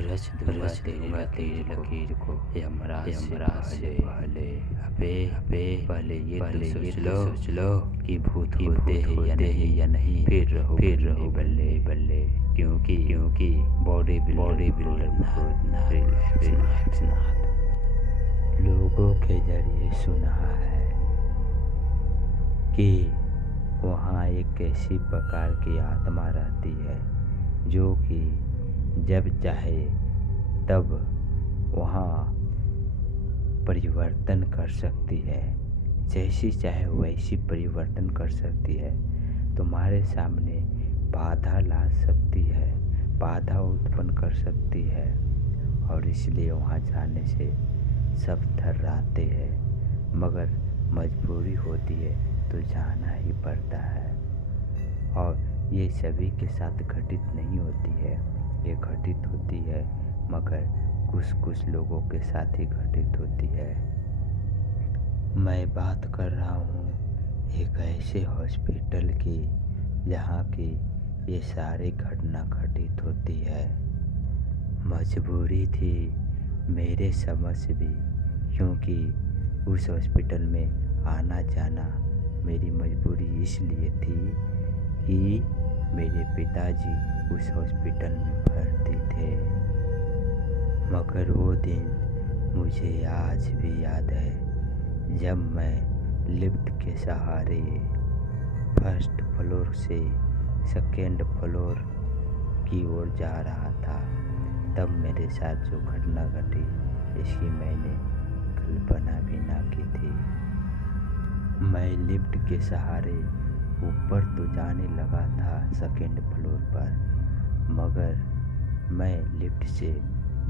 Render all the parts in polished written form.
रच दूंगा तेरी लकीर को यमराज से पहले। अबे पहले ये तो सोच लो कि भूत होते हैं या नहीं। फिर रहो बल्ले बल्ले, क्योंकि बॉडी बिल्डर भूत नाथ लोगों के जरिए सुना है कि वहाँ एक ऐसी प्रकार की आत्मा रहती है जो कि जब चाहे तब वहाँ परिवर्तन कर सकती है, जैसी चाहे वैसी परिवर्तन कर सकती है। तुम्हारे सामने बाधा ला सकती है, बाधा उत्पन्न कर सकती है, और इसलिए वहाँ जाने से सब थर्राते हैं, मगर मजबूरी होती है तो जाना ही पड़ता है। और ये सभी के साथ घटित नहीं होती है, ये घटित होती है मगर कुछ लोगों के साथ ही घटित होती है। मैं बात कर रहा हूँ एक ऐसे हॉस्पिटल की जहाँ की ये सारी घटना घटित होती है। मजबूरी थी मेरे समझ भी, क्योंकि उस हॉस्पिटल में आना जाना मेरी मजबूरी इसलिए थी कि मेरे पिताजी उस हॉस्पिटल में भर्ती थे। मगर वो दिन मुझे आज भी याद है जब मैं लिफ्ट के सहारे फर्स्ट फ्लोर से सेकेंड फ्लोर की ओर जा रहा था। तब मेरे साथ जो घटना घटी इसकी मैंने कल्पना भी ना की थी। मैं लिफ्ट के सहारे ऊपर तो जाने लगा था सेकेंड फ्लोर पर, मगर मैं लिफ्ट से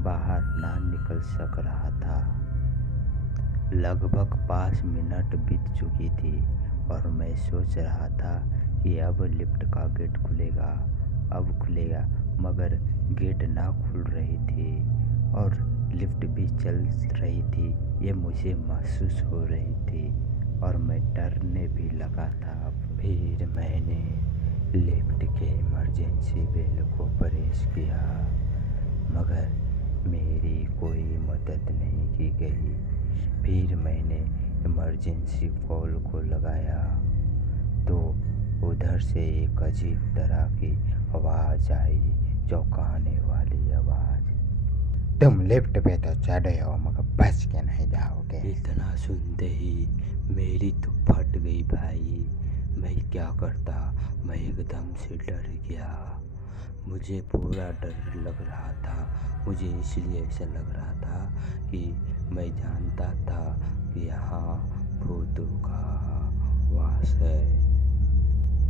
बाहर ना निकल सक रहा था। लगभग 5 मिनट बीत चुकी थी और मैं सोच रहा था कि अब लिफ्ट का गेट खुलेगा, मगर गेट ना खुल रही थी और लिफ्ट भी चल रही थी, ये मुझे महसूस हो रही थी और मैं डरने भी लगा था। फिर मैंने लिफ्ट के इमरजेंसी बेल को प्रेस किया, मगर मेरी कोई मदद नहीं की गई। फिर मैंने इमरजेंसी कॉल को लगाया तो उधर से एक अजीब तरह की आवाज़ आई, चौंकाने वाली आवाज़। तुम लिफ्ट पे तो चढ़े हो मगर बच के नहीं जाओगे। इतना सुनते ही मेरी तो फट गई भाई। मैं क्या करता, मैं एकदम से डर गया। मुझे पूरा डर लग रहा था। मुझे इसलिए ऐसा लग रहा था कि मैं जानता था कि यहाँ भूतों का वास है।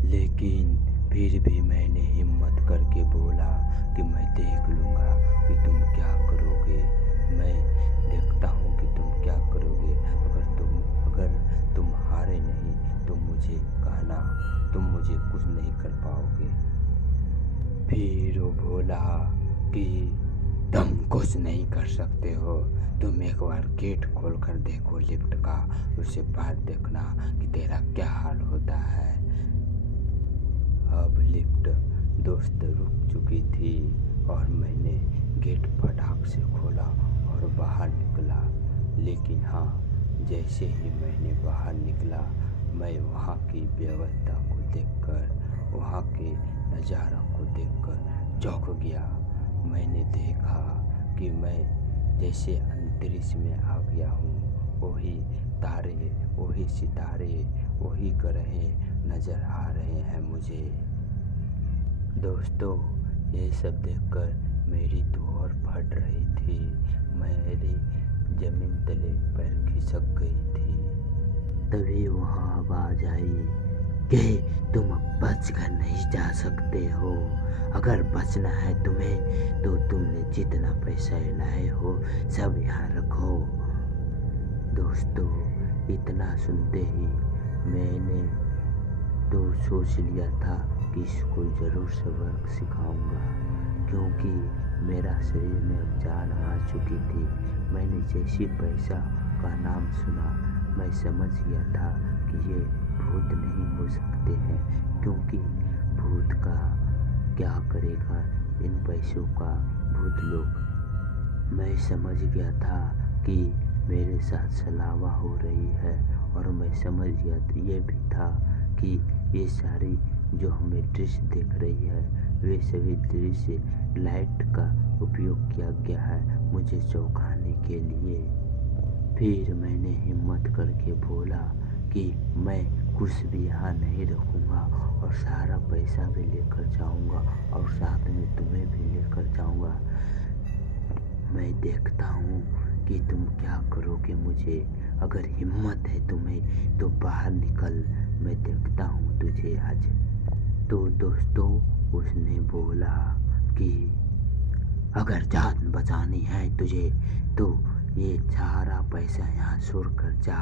लेकिन फिर भी मैंने हिम्मत करके बोला कि मैं देख लूँगा कि तुम क्या करोगे। मैं देखता हूँ कि तुम क्या करोगे। अगर तुम हारे नहीं तो मुझे कहना, तुम मुझे कुछ नहीं कर पाओगे। फिर वो बोला कि तुम कुछ नहीं कर सकते हो, तुम एक बार गेट खोल कर देखो लिफ्ट का, उसके बाद देखना कि तेरा क्या हाल होता है। अब लिफ्ट दोस्त रुक चुकी थी और मैंने गेट फटाक से खोला और बाहर निकला। लेकिन हाँ, जैसे ही मैंने बाहर निकला मैं वहाँ की व्यवस्था को देखकर, वहाँ के नज़ारा को देखकर चौंक गया। मैंने देखा कि मैं जैसे अंतरिक्ष में आ गया हूँ। वही तारे, वही सितारे, वही ग्रह नज़र आ रहे हैं मुझे। दोस्तों, ये सब देखकर मेरी तो और फट रही थी। मेरी जमीन तले पैर खिसक गई थी। तभी वहाँ आवाज़ आई कि तुम अब बच कर नहीं जा सकते हो। अगर बचना है तुम्हें तो तुमने जितना पैसा लाए हो सब यहाँ रखो। दोस्तों, इतना सुनते ही मैंने तो सोच लिया था कि इसको ज़रूर सबक सिखाऊंगा, क्योंकि मेरा शरीर में अब जान आ चुकी थी। मैंने जैसी पैसा का नाम सुना मैं समझ गया था कि ये भूत नहीं हो सकते हैं, क्योंकि भूत का क्या करेगा इन पैसों का, भूत लोग मैं समझ गया था कि मेरे साथ छलावा हो रही है, और मैं समझ गया ये भी था कि ये सारी जो हमें दृश्य दिख रही है वे सभी दृश्य लाइट का उपयोग किया गया है मुझे चौंकाने के लिए। फिर मैंने हिम्मत करके बोला कि मैं कुछ भी यहाँ नहीं रखूँगा और सारा पैसा भी लेकर जाऊँगा और साथ में तुम्हें भी लेकर जाऊँगा। मैं देखता हूँ कि तुम क्या करोगे मुझे। अगर हिम्मत है तुम्हें तो बाहर निकल, मैं देखता हूँ तुझे आज। तो दोस्तों, उसने बोला कि अगर जान बचानी है तुझे तो ये सारा पैसा यहाँ छोड़ कर जा,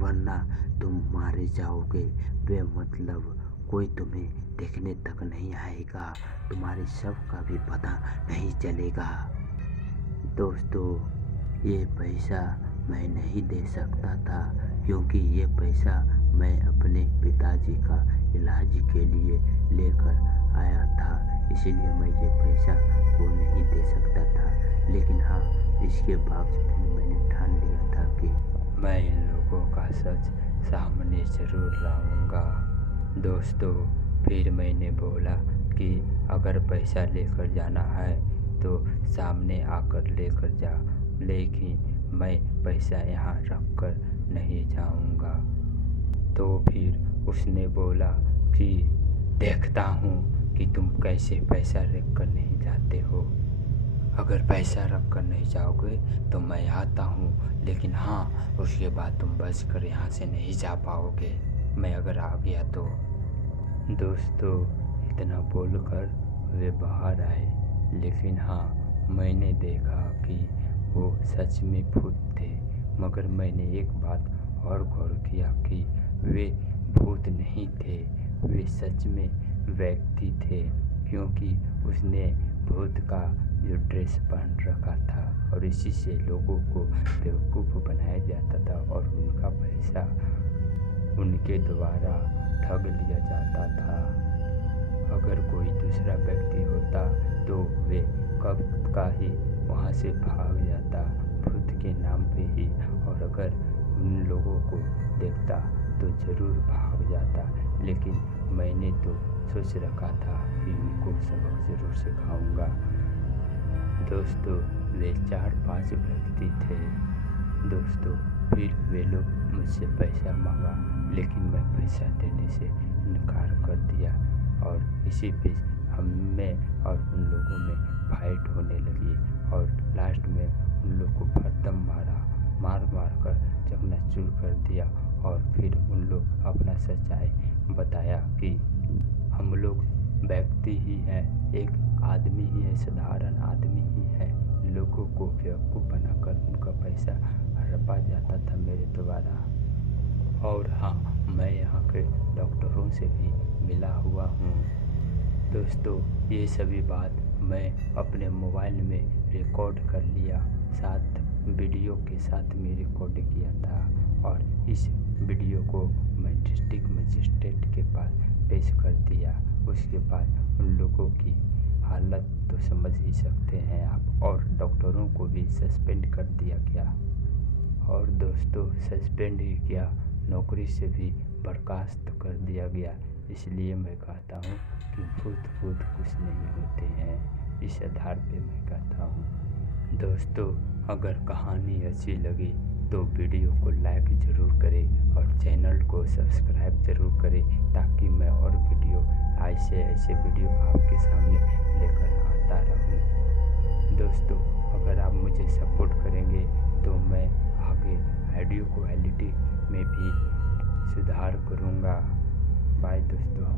वरना तुम मारे जाओगे। बेमतलब कोई तुम्हें देखने तक नहीं आएगा, तुम्हारे शव का भी पता नहीं चलेगा। दोस्तों, ये पैसा मैं नहीं दे सकता था, क्योंकि ये पैसा मैं अपने पिताजी का इलाज के लिए लेकर आया था, इसलिए मैं ये पैसा वो नहीं दे सकता था। लेकिन हाँ, इसके बावजूद मैंने ठान लिया था कि मैं इन लोगों का सच सामने ज़रूर लाऊंगा। दोस्तों, फिर मैंने बोला कि अगर पैसा लेकर जाना है तो सामने आकर लेकर जा, लेकिन मैं पैसा यहाँ रख कर नहीं जाऊँगा। तो फिर उसने बोला कि देखता हूँ कि तुम कैसे पैसा रख कर नहीं जाते हो। अगर पैसा रख कर नहीं जाओगे तो मैं आता हूँ, लेकिन हाँ, उसके बाद तुम बच कर यहाँ से नहीं जा पाओगे, मैं अगर आ गया तो। दोस्तों, इतना बोलकर वे बाहर आए, लेकिन हाँ, मैंने देखा कि वो सच में भूत थे। मगर मैंने एक बात और गौर किया कि वे भूत नहीं थे, वे सच में व्यक्ति थे, क्योंकि उसने भूत का जो ड्रेस पहन रखा था और इसी से लोगों को बेवकूफ़ बनाया जाता था और उनका पैसा उनके द्वारा ठग लिया जाता था। अगर कोई दूसरा व्यक्ति होता तो वे कब का ही वहाँ से भाग जाता भूत के नाम पे ही, और अगर उन लोगों को देखता तो ज़रूर भाग जाता। लेकिन मैंने तो सोच रखा था कि उनको सबक ज़रूर सिखाऊंगा। दोस्तों, वे 4-5 व्यक्ति थे। दोस्तों, फिर वे लोग मुझसे पैसा मांगा, लेकिन मैं पैसा देने से इनकार कर दिया, और इसी बीच हम में और उन लोगों में फाइट होने लगी, और लास्ट में उन लोग को भरदम मार कर चकनाचूर कर दिया। और फिर उन लोग अपना सच्चाई बताया कि हम लोग व्यक्ति ही हैं, एक आदमी ही है, साधारण आदमी ही है, लोगों को बेवकूफ़ बनाकर उनका पैसा हड़पा जाता था मेरे द्वारा। और हाँ, मैं यहाँ के डॉक्टरों से भी मिला हुआ हूँ। दोस्तों, ये सभी बात मैं अपने मोबाइल में रिकॉर्ड कर लिया, साथ वीडियो के साथ में रिकॉर्ड किया था, और इस वीडियो को मैं डिस्ट्रिक्ट मजिस्ट्रेट के पास पेश कर दिया। उसके बाद उन लोगों की हालत तो समझ ही सकते हैं आप, और डॉक्टरों को भी सस्पेंड कर दिया गया। और दोस्तों, सस्पेंड ही क्या, नौकरी से भी बर्खास्त कर दिया गया। इसलिए मैं कहता हूँ कि भूत कुछ नहीं होते हैं, इस आधार पे मैं कहता हूँ। दोस्तों, अगर कहानी अच्छी लगी तो वीडियो को लाइक ज़रूर करें और चैनल को सब्सक्राइब ज़रूर करें, ताकि मैं और वीडियो ऐसे वीडियो आपके सामने लेकर आता रहूँ। दोस्तों, अगर आप मुझे सपोर्ट करेंगे तो मैं आगे ऑडियो क्वालिटी में भी सुधार करूँगा। बाय दोस्तों।